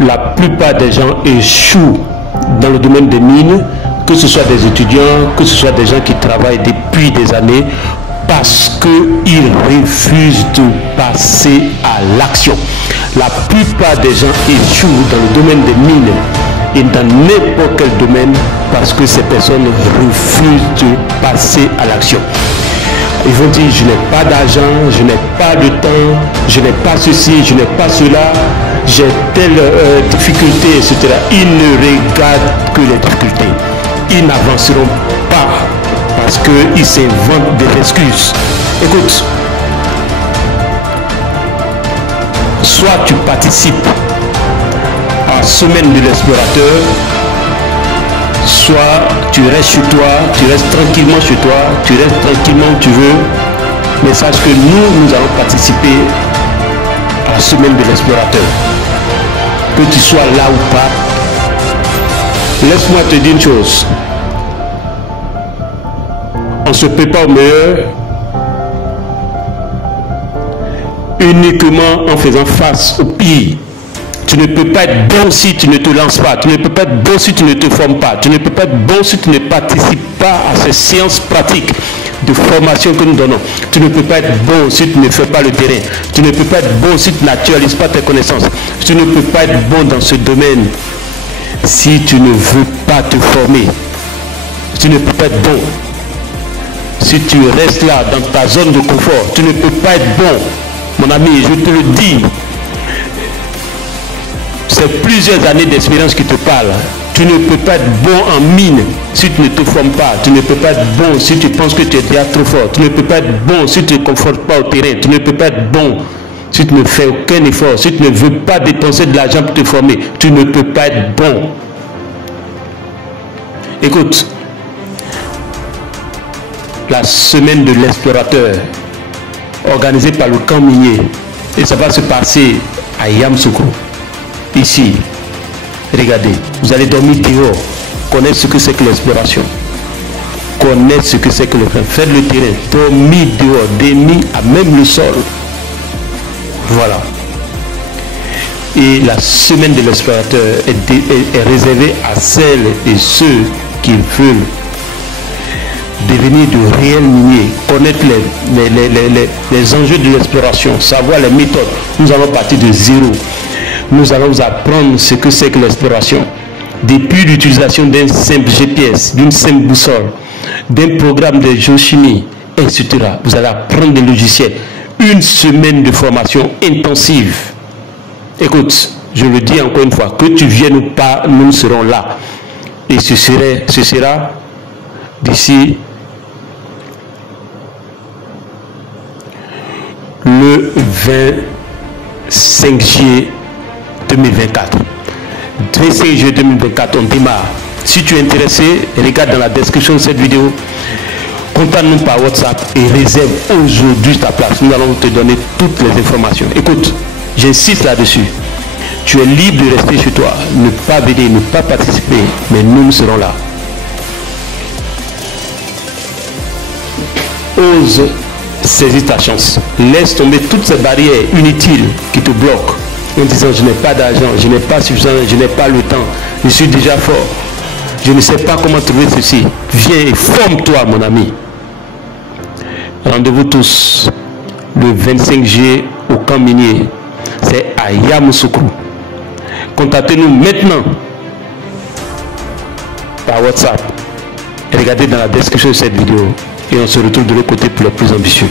la plupart des gens échouent dans le domaine des mines, que ce soit des étudiants, que ce soit des gens qui travaillent depuis des années, parce qu'ils refusent de passer à l'action. La plupart des gens échouent dans le domaine des mines et dans n'importe quel domaine parce que ces personnes refusent de passer à l'action. Ils vont dire, je n'ai pas d'argent, je n'ai pas de temps, je n'ai pas ceci, je n'ai pas cela, j'ai telle difficulté, etc. Ils ne regardent que les difficultés. Ils n'avanceront pas parce qu'ils s'inventent des excuses. Écoute, soit tu participes à la semaine de l'explorateur, soit tu restes chez toi, tu restes tranquillement chez toi, tu restes tranquillement où tu veux, mais sache que nous allons participer à la semaine de l'explorateur. Que tu sois là ou pas, laisse-moi te dire une chose. On se prépare au meilleur uniquement en faisant face au pire. Tu ne peux pas être bon si tu ne te lances pas. Tu ne peux pas être bon si tu ne te formes pas. Tu ne peux pas être bon si tu ne participes pas à ces séances pratiques de formation que nous donnons. Tu ne peux pas être bon si tu ne fais pas le terrain. Tu ne peux pas être bon si tu n'actualises pas tes connaissances. Tu ne peux pas être bon dans ce domaine si tu ne veux pas te former. Tu ne peux pas être bon si tu restes là dans ta zone de confort. Tu ne peux pas être bon, mon ami, je te le dis. C'est plusieurs années d'expérience qui te parlent. Tu ne peux pas être bon en mine si tu ne te formes pas. Tu ne peux pas être bon si tu penses que tu es déjà trop fort. Tu ne peux pas être bon si tu ne te confortes pas au terrain. Tu ne peux pas être bon si tu ne fais aucun effort. Si tu ne veux pas dépenser de l'argent pour te former. Tu ne peux pas être bon. Écoute, la semaine de l'explorateur organisée par le camp minier, et ça va se passer à Yamoussoukro. Ici, regardez, vous allez dormir dehors, connaître ce que c'est que l'exploration, connaître ce que c'est que le faire le terrain, dormir dehors, dormir à même le sol. Voilà. Et la semaine de l'explorateur est réservée à celles et ceux qui veulent devenir de réels miniers, connaître les enjeux de l'exploration, savoir les méthodes. Nous allons partir de zéro. Nous allons vous apprendre ce que c'est que l'exploration. Depuis l'utilisation d'un simple GPS, d'une simple boussole, d'un programme de géochimie, etc. Vous allez apprendre des logiciels. Une semaine de formation intensive. Écoute, je le dis encore une fois, que tu viennes ou pas, nous serons là. Et ce sera d'ici le 25 juillet 2024. 25 juillet 2024, on démarre. Si tu es intéressé, regarde dans la description de cette vidéo. Contacte-nous par WhatsApp et réserve aujourd'hui ta place. Nous allons te donner toutes les informations. Écoute, j'insiste là-dessus. Tu es libre de rester chez toi, ne pas venir, ne pas participer, mais nous serons là. Ose saisir ta chance. Laisse tomber toutes ces barrières inutiles qui te bloquent en disant je n'ai pas d'argent, je n'ai pas suffisant, je n'ai pas le temps, je suis déjà fort, je ne sais pas comment trouver ceci. Viens et forme-toi, mon ami. Rendez-vous tous le 25 juillet au camp minier. C'est à Yamoussoukro. Contactez-nous maintenant par WhatsApp. Regardez dans la description de cette vidéo et on se retrouve de l'autre côté pour le plus ambitieux.